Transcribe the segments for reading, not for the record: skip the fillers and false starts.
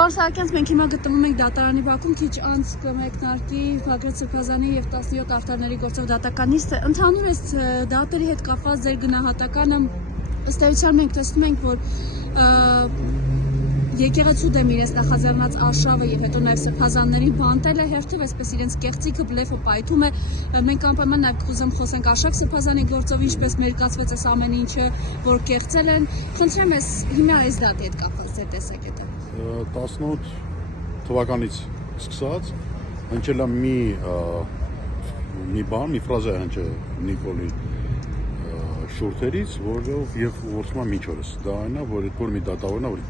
Պարոն Սահակյանց, մենք հիմա գտնվում ենք դատարանի բակում, քիչ անց կմեկնարկի Բագրատ Սրբազանի և 17 արտարների գործով դատական նիստը։ Ընդհանուր այս դատերի հետ կապված ձեր գնահատականը, ըստ էության մենք տեսնում ենք, որ եկեղեցու դեմ իրենց նախաձեռնած արշավը եւ հետո նաեւ սրբազաններին բանտել է հերթով, այսպես իրենց կեղծիքը, բլեֆը պայթում է։ Մենք անպայման նաեւ կուզեմ խոսենք Արշակ Սրբազանի գործով, ինչպես մերկացվեց այս ամեն ինչը, որ կեղծել են։ Խնդրեմ ես հիմա այս դատի հետ կապված ձեր տեսակետը։ 18 թվականից սկսած հնչել է մի ֆրազա հնչել Նիկոլի շուրթերից, որով եւ ուղղորդման միջորս։ Դա այն է, որ այդ մի դատավորն է, որ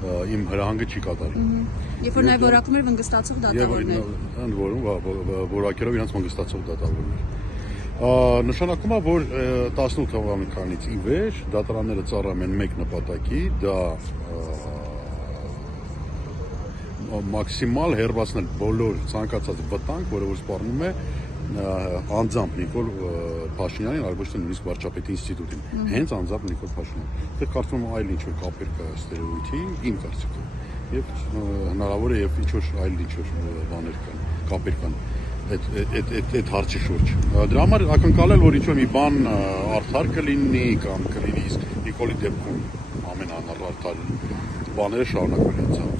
իմ հրահանգը չի կատարի։ Երբ որ նաև որակում էր վնգստացող դատավորներ։ Ընդ որում որակերով իրենց վնգստացող դատավորներ։ Նշանակում է, որ 18 թվականից ի վեր դատարանները ծառայում են մեկ նպատակի, դա մաքսիմալ հեռացնել բոլոր ցանկացած վտանգ, որը որ սպառնում է անձամբ Նիկոլ Փաշինյանին, այլ ոչ թե նույնիսկ վարչապետի ինստիտուտին, հենց անձամբ Նիկոլ Փաշինյանին։ Դե կարծում եմ այլ ինչ-որ կապեր կա ստերեոթի, իմ կարծիքով, եւ հնարավոր է եւ ինչ-որ այլ ինչ-որ բաներ կան, կապեր կան այդ հարցի շուրջ։ Դրա համար ակնկալել, որ ինչ-որ մի բան արդար կլինի կամ կլինի, իսկ Նիկոլի դեպքում ամեն անարդար բաները շարունակվել են ցավոք։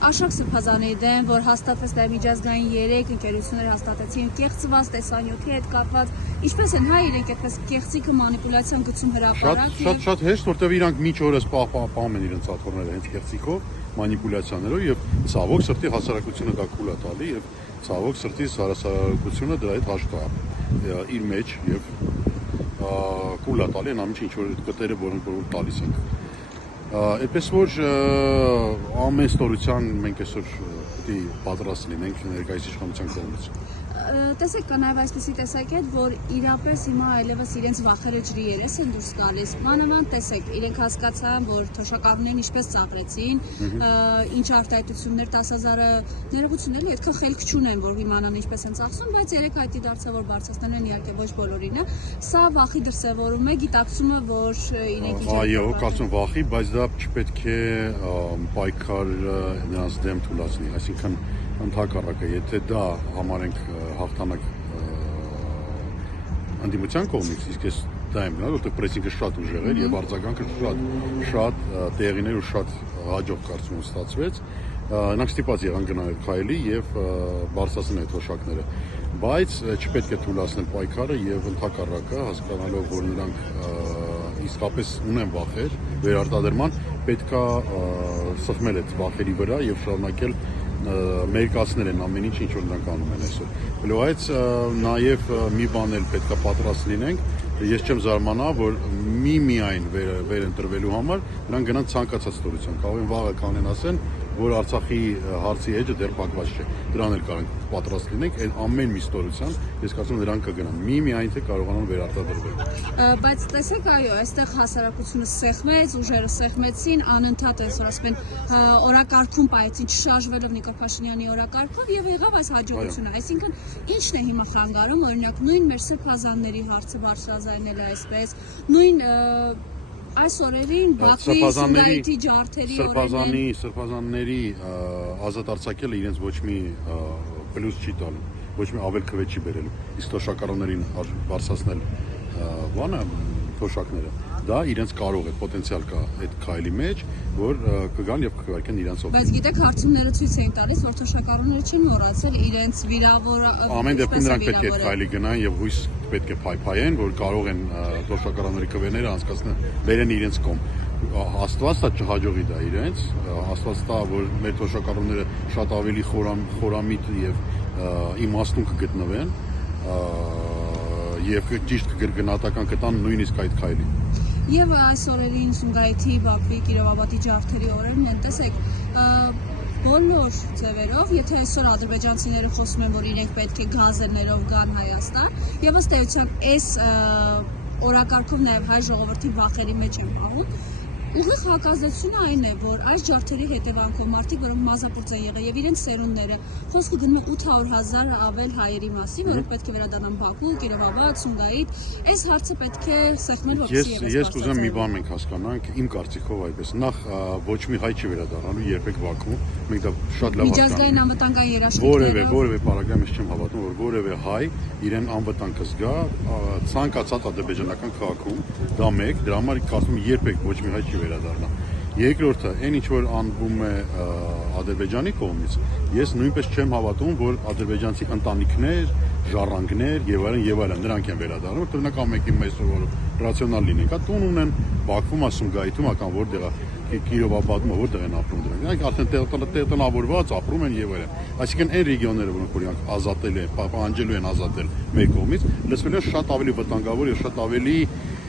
Արշակ Սրբազանի դեմ, որ հաստատվեց նաև միջազգային 3 ընկերություններ հաստատեցին կեղծված տեսանյութի հետ կապված, ինչպես են իրենք այդպես կեղծիքը մանիպուլյացիան գցում հրապարակ։ Շատ հեշտ, որտեղ իրանք միջ օրս պահպանում են իրենց աթոռները հենց կեղծիքով, մանիպուլյացիաներով եւ ցավոք սրտի հասարակությունը դա կուլ է տալի եւ ցավոք սրտի հասարակությունը դրա հետ հաշտ է իր մեջ եւ կուլ է տալի այն ամենը ինչ որ կտերը որ տալիս են։ Այդպես որ ամեն ստորության մենք այսօր պետք է պատրաստ լինենք ներկայիս իշխանության կողմից։ Տեսեք, կա նաև այսպիսի տեսակետ, որ իրապես հիմա այլևս իրենց վախերը ջրի երես են դուրս գալիս։ Մանավանդ տեսեք, իրենք հասկացան, որ թոշակառուներն ինչպես ծաղրեցին, ինչ արտահայտություններ 10,000-ը ներողություններ այդքան խելք չունեն, որ իմանան ինչպես են ծախսում, բայց երեք հայտի դարձավ, որ բարձրացնել են իհարկե ոչ բոլորինը։ Սա վախի դրսևորում է, գիտակցումը, որ իրենք ինչ են։ Այո, կարծում վախի, բայց դա չպետք է պայքարը նրանց դեմ թույլատնի, այսինքն ընդհակառակը, եթե դա համարենք հաղթանակ ընդդիմության կողմից, իսկ ես դա եմ գնալ, որտեղ պրեսինգը շատ ուժեղ էր եւ արձագանքը շատ տեղիներ ու շատ հաջող կարծում ստացվեց, նրանք ստիպված եղան գնալ քայլի եւ բարձրացնել այդ թոշակները, բայց չպետք է թույլատնել պայքարը եւ ընդհակառակը հասկանալով, որ նրանք իսկապես ունեն վախեր վերարտադրման, պետքա սխմել այդ վախերի վրա եւ շարունակել մերկացնել են ամեն ինչ որ նրանք անում են այսօր։ Բլոյից նաև մի բան էլ պետք է պատրաստ լինենք, ես չեմ զարմանա, որ միայն վերընտրվելու համար նրանք գնան ցանկացած ստորության, կարող են վաղը կանեն ասեն, որ Արցախի հարցի էջը դեռ փակված չէ։ Դրան էլ կարող ենք պատրաստ լինենք, այն ամեն մի ստորության, ես կարծում եմ նրանք կգնան միայն թե կարողանան վերարտադրվել։ Բայց տեսեք, այո, այստեղ հասարակությունը սեղմեց, ուժերը սեղմեցին, անընդհատ այսօր ասում են օրակարգում պայեցին, չշարժվելով Նիկոլ Փաշինյանի օրակարգով եւ եղավ այս հաջողությունը։ Այսինքն ի՞նչն է հիմա խանգարում, օրինակ նույն մեր սրբազանների հարցը բարձրաձայնել է այսպես, նույն այս օրերին Բաքվի Սունդայիթի ջարդերի օրերին սրբազանների ազատ արձակելը իրենց ոչ մի պլյուս չի տալու, ոչ մի ավել քվե չի բերելու, իսկ թոշակառուներին բարձրացնել բանը թոշակները, դա իրենց կարող է պոտենցիալ կա այդ քայլի մեջ, որ կգան եւ կկրակեն իրենց օգտին։ Բայց գիտեք, հարցումները ցույց են տալիս, որ թոշակառուները չեն մոռացել իրենց վիրավորը։ Ամեն դեպքում նրանք պետք է այդ քայլի գնան եւ հույս պետք է փայփայեն, որ կարող են թոշակառուների քվեները անցկացնել, բերեն իրենց կողմ։ Աստված տա չհաջողի դա իրենց, Աստված տա, որ մեր թոշակառուները շատ ավելի խորամիտ եւ իմաստուն կգտնվեն եւ ճիշտ կգնահատական կտան նույնիսկ այդ քայլի։ Եվ այս օրերին Սումգայիթի, Բաքվի, Կիրովաբադի ջարդերի օրերն են, տեսեք, բոլոր ձևերով, եթե այսօր ադրբեջանցիները խոսում են, որ իրենք պետք է գազերներով գան Հայաստան, եւ ըստ էության այս օրակարգով նաեւ հայ ժողովրդի վախերի մեջ են պահում, Ուղիղ հակազդեցությունը այն է, որ այս ջարդերի հետևանքով մարդիկ, որոնք մազապուրծ են եղել եւ իրենց սերունդները, խոսքը գնում է 800,000 ավել հայերի մասին, որոնք պետք է վերադառնան Բաքու, Կիրովաբադ, Սումգայիթ, այս հարցը պետք է սեղմել որպեսզի Ես կուզեմ մի բան մենք հասկանանք, իմ կարծիքով այդպես։ Նախ ոչ մի հայ չի վերադառնալու երբեք Բաքու, մենք դա շատ լավ միջազգային անվտանգային երաշխիքները որևէ պարագայում ես չեմ հավատում, որ որևէ հայ իրեն անվտանգ կզգա ցանկացած ադրբեջանական քաղաքում, դա մեկ, դրա համար կարծում եմ երբեք ոչ մի հայ չի վերադառնա։ Երկրորդը, այն ինչ որ անվում է Ադրբեջանի կողմից, ես նույնպես չեմ հավատում, որ ադրբեջանցի ընտանիքներ, ժառանգներ եւ այլն նրանք են վերադառնում, որ դրանք ամենքի մեծ որ ռացիոնալ լինեն։ Կա տուն ունեն Բաքվում, Սումգայիթում, ական որտեղ է Կիրովաբադում, որտեղ են ապրում դրանք։ Նրանք արդեն տնավորված ապրում են եւ այլն։ Այսինքն այն ռեգիոնները, որոնք օրինակ ազատել են, պահանջելու են ազատել մեր կողմից, լսվել է շատ ավելի վտանգավոր եւ շատ ավելի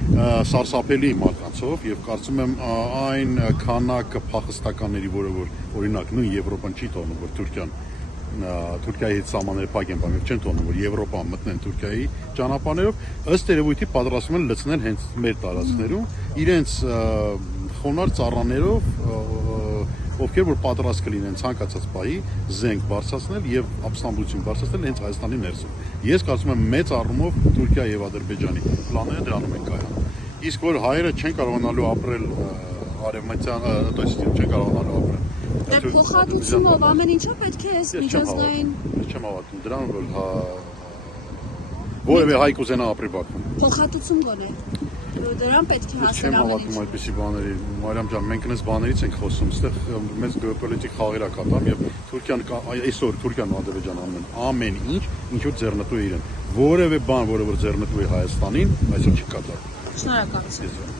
սարսափելի մարդկանցով եւ կարծում եմ այն քանակը փախստականների, որը որ օրինակ նույն Եվրոպան չի թողնում, որ Թուրքիայի հետ սահմանները փակ են բանում, չեն թողնում, որ Եվրոպան մտնեն Թուրքիայի ճանապարհներով, ըստ երևույթի պատրաստվում են լցնել հենց մեր տարածքներում իրենց խոնարհ ծառաներով, ովքեր որ պատրաստ կլինեն ցանկացած պահի զենք բարձրացնել եւ ապստամբություն բարձրացնել հենց Հայաստանի ներսում։ Ես կարծում եմ մեծ առումով Թուրքիա եւ Ադրբեջանի պլանները դրանում են կայանում։ Իսկ որ հայերը չեն կարողանալու ապրել արևմտյան, то есть չեն կարողանալու ապրել։ Դե փոխհատուցումով ամեն ինչը պետք է էս միջազգային չեմ հավատում դրան, որ որևէ հայ կուզենա ապրի Բաքվում։ փոխհատուցում գոնե դրան պետք է հասնել Չեմ ամեն հավատում ինչ։ այդպիսի բաների, Մարիամ ջան, մենք այնպես բաներից ենք խոսում, այստեղ մեծ գեոպոլիտիկ խաղեր ա կատարում եւ Թուրքիան այսօր Թուրքիան ու Ադրբեջանը ամեն ինչ, ինչ որ ձեռնտու է իրեն։ Որևէ բան, որը որ ձեռնտու է Հայաստանին, այսօր չի կատարվում։ Շնորհակալություն։